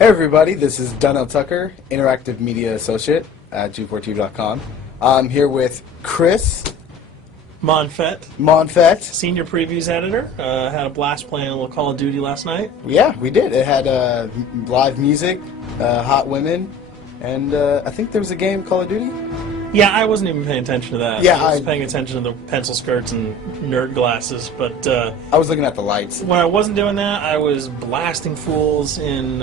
Hey everybody, this is Donnell Tucker, Interactive Media Associate at G4TV.com. I'm here with Chris Monfett, Senior Previews Editor. Had a blast playing a little Call of Duty last night. Yeah, we did. It had live music, hot women, and I think there was a game, Call of Duty? Yeah, I wasn't even paying attention to that. Yeah, I was paying attention to the pencil skirts and nerd glasses, but I was looking at the lights. When I wasn't doing that, I was blasting fools in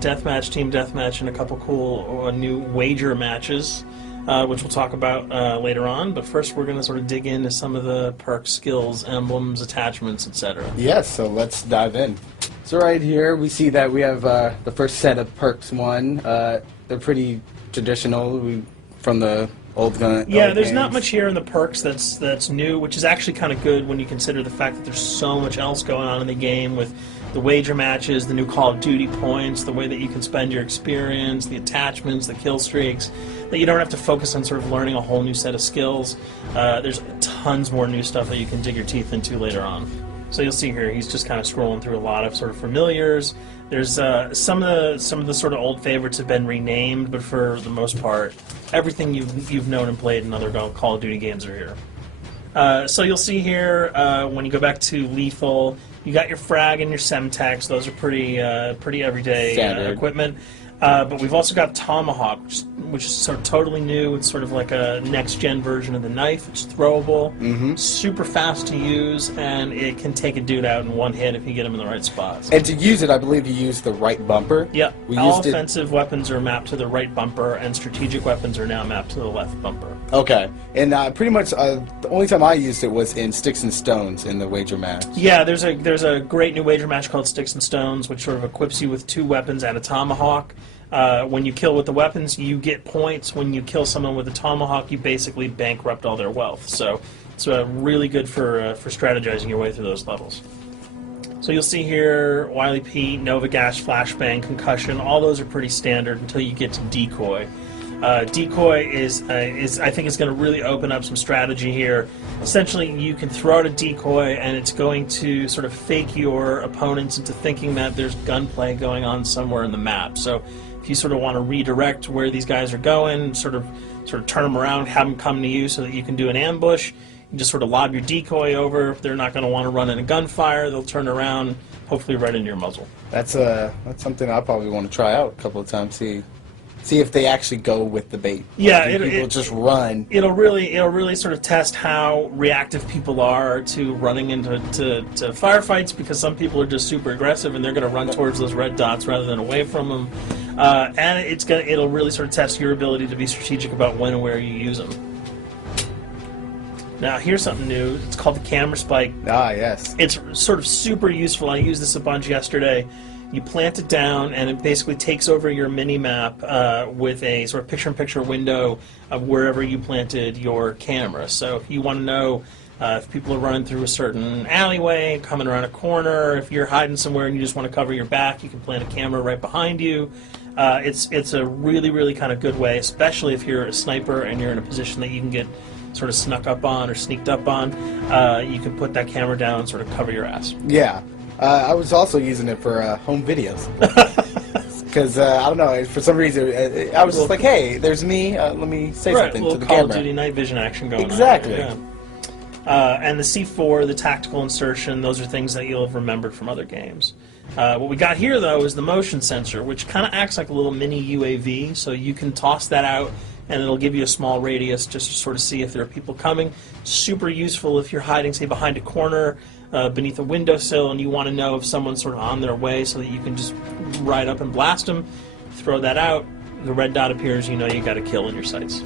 deathmatch, team deathmatch, and a couple cool new wager matches, which we'll talk about later on. But first, we're going to sort of dig into some of the perks, skills, emblems, attachments, etc. Yes, so let's dive in. So right here, we see that we have the first set of perks one. They're pretty traditional from the old gun. Yeah, there's not much here in the perks that's new, which is actually kind of good when you consider the fact that there's so much else going on in the game with the wager matches, the new Call of Duty points, the way that you can spend your experience, the attachments, the kill streaks, that you don't have to focus on sort of learning a whole new set of skills. There's tons more new stuff that you can dig your teeth into later on. So you'll see here, he's just kind of scrolling through a lot of sort of familiars. There's some of the sort of old favorites have been renamed, but for the most part, everything you've known and played in other Call of Duty games are here. So you'll see here when you go back to lethal, you got your frag and your semtex. Those are pretty everyday equipment. But we've also got Tomahawk, which is sort of totally new. It's sort of like a next-gen version of the knife. It's throwable, super fast to use, and it can take a dude out in one hit if you get him in the right spots. And to use it, I believe you use the right bumper. Yep. All offensive weapons are mapped to the right bumper, and strategic weapons are now mapped to the left bumper. Okay. And pretty much the only time I used it was in Sticks and Stones in the wager match. Yeah, there's a great new wager match called Sticks and Stones, which sort of equips you with 2 weapons and a tomahawk. When you kill with the weapons, you get points. When you kill someone with a tomahawk, you basically bankrupt all their wealth. So it's really good for strategizing your way through those levels. So you'll see here, Wily Pete, Nova Gas, Flashbang, Concussion. All those are pretty standard until you get to Decoy. Decoy is I think it's going to really open up some strategy here. Essentially, you can throw out a decoy, and it's going to sort of fake your opponents into thinking that there's gunplay going on somewhere in the map. So if you sort of want to redirect where these guys are going, sort of turn them around, have them come to you so that you can do an ambush, you just sort of lob your decoy over. If they're not going to want to run in a gunfire, they'll turn around, hopefully right into your muzzle. That's something I probably want to try out a couple of times. See if they actually go with the bait. Yeah, people just run. It'll really sort of test how reactive people are to running into firefights, because some people are just super aggressive and they're going to run towards those red dots rather than away from them. And it'll really sort of test your ability to be strategic about when and where you use them. Now here's something new. It's called the camera spike. Ah, yes. It's sort of super useful. I used this a bunch yesterday. You plant it down, and it basically takes over your mini-map with a sort of picture-in-picture window of wherever you planted your camera. So if you want to know if people are running through a certain alleyway, coming around a corner, if you're hiding somewhere and you just want to cover your back, you can plant a camera right behind you. It's a really kind of good way, especially if you're a sniper and you're in a position that you can get sort of snuck up on or sneaked up on. You can put that camera down and sort of cover your ass. Yeah. I was also using it for home videos. Because, I don't know, for some reason, I was just like, hey, there's me, let me say something to the Call camera. of Duty night vision action going exactly. on. Yeah. And the C4, the tactical insertion, those are things that you'll have remembered from other games. What we got here, though, is the motion sensor, which kind of acts like a little mini UAV, so you can toss that out and it'll give you a small radius just to sort of see if there are people coming. Super useful if you're hiding, say, behind a corner, beneath a windowsill, and you want to know if someone's sort of on their way so that you can just ride up and blast them. Throw that out, the red dot appears, you know you got a kill in your sights.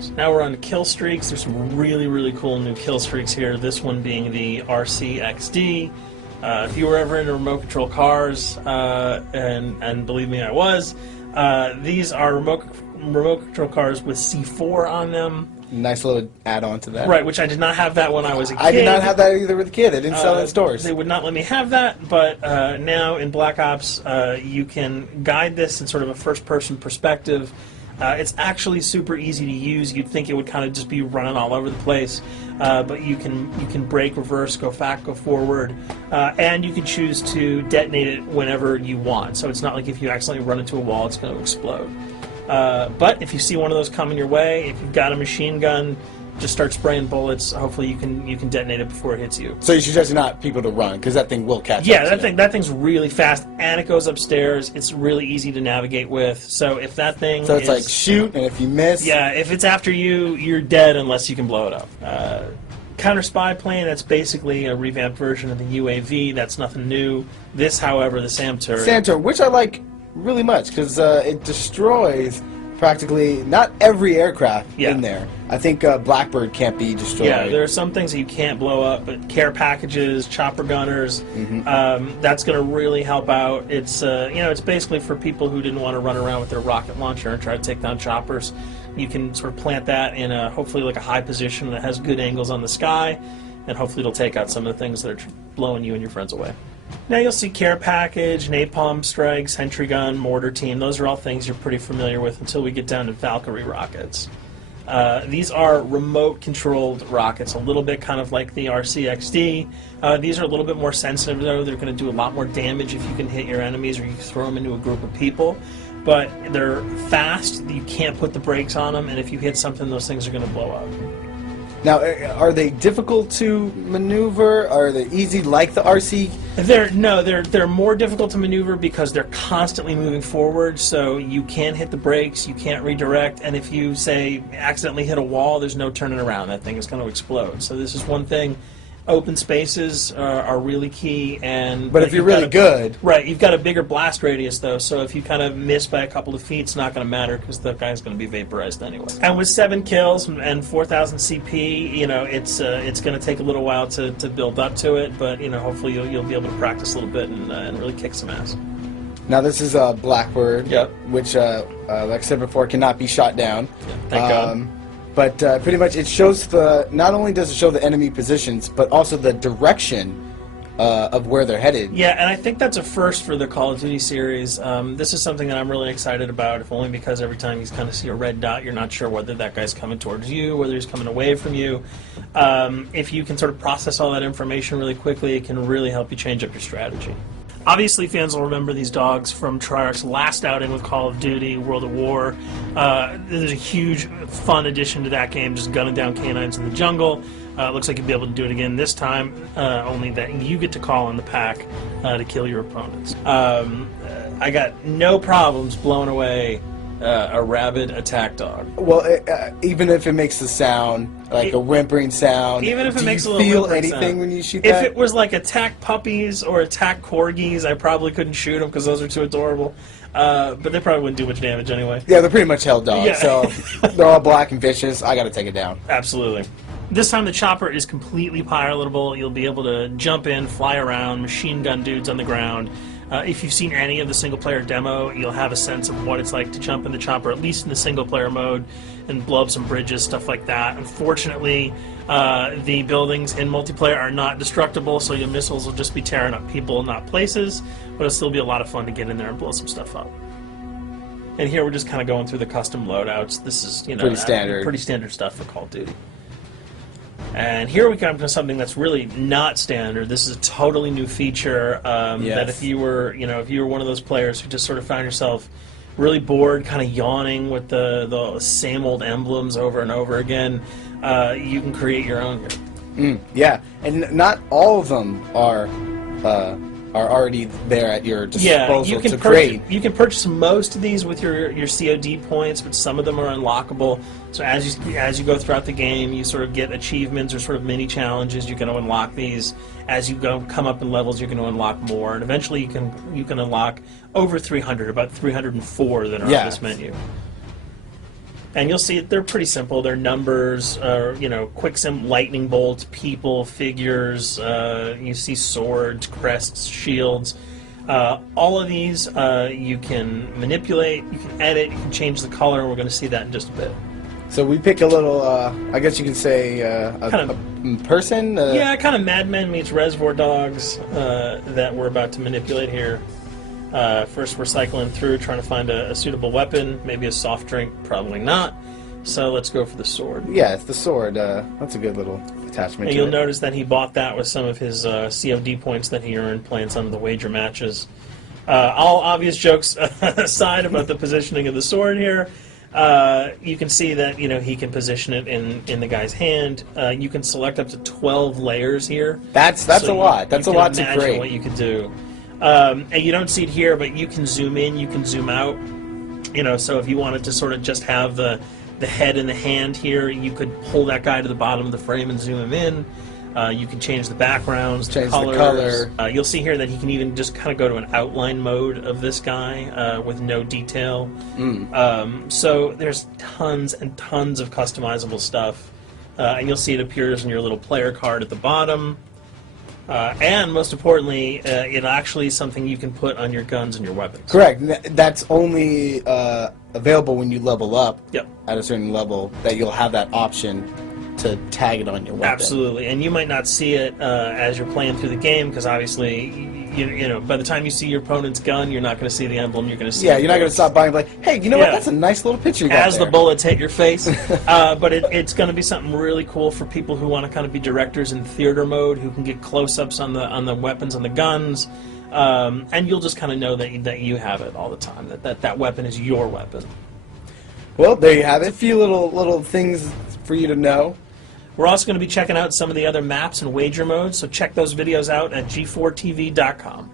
So now we're on to kill streaks. There's some really cool new kill streaks here, this one being the RCXD. If you were ever into remote control cars, and believe me, I was, these are remote control cars with C4 on them. Nice little add-on to that. Right, which I did not have that when I was a kid. I did not have that either with a kid. They didn't sell it in stores. They would not let me have that, but now in Black Ops, you can guide this in sort of a first-person perspective. It's actually super easy to use. You'd think it would kind of just be running all over the place, but you can brake, reverse, go back, go forward, and you can choose to detonate it whenever you want. So it's not like if you accidentally run into a wall, it's going to explode. But if you see one of those coming your way, if you've got a machine gun, just start spraying bullets. Hopefully you can detonate it before it hits you. So you suggest not people to run, because that thing will catch Yeah, up. that thing's really fast, and it goes upstairs. It's really easy to navigate with. So if that thing So it's like shoot, and if you miss... Yeah, if it's after you, you're dead unless you can blow it up. Counter spy plane, that's basically a revamped version of the UAV. That's nothing new. This, however, the SAM turret. SAM turret, which I like really much, because it destroys practically not every aircraft in there. I think Blackbird can't be destroyed. Yeah, there are some things that you can't blow up, but care packages, chopper gunners, that's going to really help out. It's it's basically for people who didn't want to run around with their rocket launcher and try to take down choppers. You can sort of plant that in hopefully like a high position that has good angles on the sky, and hopefully it'll take out some of the things that are blowing you and your friends away. Now you'll see care package, napalm strike, sentry gun, mortar team. Those are all things you're pretty familiar with until we get down to Valkyrie rockets. These are remote-controlled rockets, a little bit kind of like the RCXD. These are a little bit more sensitive, though. They're going to do a lot more damage if you can hit your enemies or you throw them into a group of people. But they're fast, you can't put the brakes on them, and if you hit something, those things are going to blow up. Now, are they difficult to maneuver? Are they easy like the RC? They're more difficult to maneuver because they're constantly moving forward, so you can't hit the brakes, you can't redirect, and if you, say, accidentally hit a wall, there's no turning around. That thing is going to explode. So this is one thing. Open spaces are really key, but if you're really good, right? You've got a bigger blast radius though, so if you kind of miss by a couple of feet, it's not going to matter because the guy's going to be vaporized anyway. And with 7 kills and 4,000 CP, it's going to take a little while to build up to it, but hopefully you'll be able to practice a little bit and really kick some ass. Now this is a Blackbird, which, like I said before, cannot be shot down. Yeah, thank God. But pretty much it shows not only does it show the enemy positions, but also the direction of where they're headed. Yeah, and I think that's a first for the Call of Duty series. This is something that I'm really excited about, if only because every time you kind of see a red dot, you're not sure whether that guy's coming towards you, whether he's coming away from you. If you can sort of process all that information really quickly, it can really help you change up your strategy. Obviously, fans will remember these dogs from Treyarch's last outing with Call of Duty, World of War. There's a huge, fun addition to that game, just gunning down canines in the jungle. Looks like you'll be able to do it again this time, only that you get to call on the pack to kill your opponents. I got no problems blowing away a rabid attack dog. Well, even if it makes the sound, like a whimpering sound, even if it makes a do little you feel whimpering anything sound when you shoot if that? it was like attack puppies or attack corgis, I probably couldn't shoot them because those are too adorable. But they probably wouldn't do much damage anyway. Yeah, they're pretty much held dogs, Yeah. so they're all black and vicious. I gotta take it down. Absolutely. This time the chopper is completely pilotable. You'll be able to jump in, fly around, machine gun dudes on the ground. If you've seen any of the single-player demo, you'll have a sense of what it's like to jump in the chopper, at least in the single-player mode, and blow up some bridges, stuff like that. Unfortunately, the buildings in multiplayer are not destructible, so your missiles will just be tearing up people, not places, but it'll still be a lot of fun to get in there and blow some stuff up. And here we're just kind of going through the custom loadouts. This is, pretty standard. Pretty standard stuff for Call of Duty. And here we come to something that's really not standard. This is a totally new feature that if you were, one of those players who just sort of found yourself really bored, kind of yawning with the same old emblems over and over again, you can create your own here. Yeah, and not all of them are already there at your disposal to create. You can purchase most of these with your COD points, but some of them are unlockable. So as you go throughout the game, you sort of get achievements or sort of mini challenges. You're going to unlock these. As you come up in levels, you're going to unlock more, and eventually you can unlock over 300, about 304 that are on this menu. And you'll see they're pretty simple. They're numbers, quick lightning bolts, people, figures. You see swords, crests, shields. All of these you can manipulate, you can edit, you can change the color, and we're going to see that in just a bit. So we pick a little, I guess you can say, a person? Yeah, kind of Mad Men meets Reservoir Dogs that we're about to manipulate here. First, we're cycling through, trying to find a suitable weapon. Maybe a soft drink, probably not. So let's go for the sword. Yeah, it's the sword. That's a good little attachment. And you'll notice that he bought that with some of his COD points that he earned playing some of the wager matches. All obvious jokes aside about the positioning of the sword here, you can see that he can position it in the guy's hand. You can select up to 12 layers here. That's a lot. That's a lot to imagine create. what you could do. And you don't see it here, but you can zoom in, you can zoom out. So if you wanted to sort of just have the head and the hand here, you could pull that guy to the bottom of the frame and zoom him in. You can change the backgrounds, Change the colors. the color. You'll see here that he can even just kind of go to an outline mode of this guy with no detail. So there's tons and tons of customizable stuff. And you'll see it appears in your little player card at the bottom. And most importantly, it actually is something you can put on your guns and your weapons. Correct. That's only available when you level up Yep. at a certain level, that you'll have that option to tag it on your weapon. Absolutely, and you might not see it as you're playing through the game, because obviously, by the time you see your opponent's gun, you're not going to see the emblem. You're going to see. Yeah, you're not going to stop by and be like, hey, you know what? That's a nice little picture you got as there. the bullets hit your face. But it's going to be something really cool for people who want to kind of be directors in theater mode, who can get close-ups on the weapons and the guns, and you'll just kind of know that you have it all the time. That weapon is your weapon. Well, there you have it. A few little things for you to know. We're also going to be checking out some of the other maps and wager modes, so check those videos out at g4tv.com.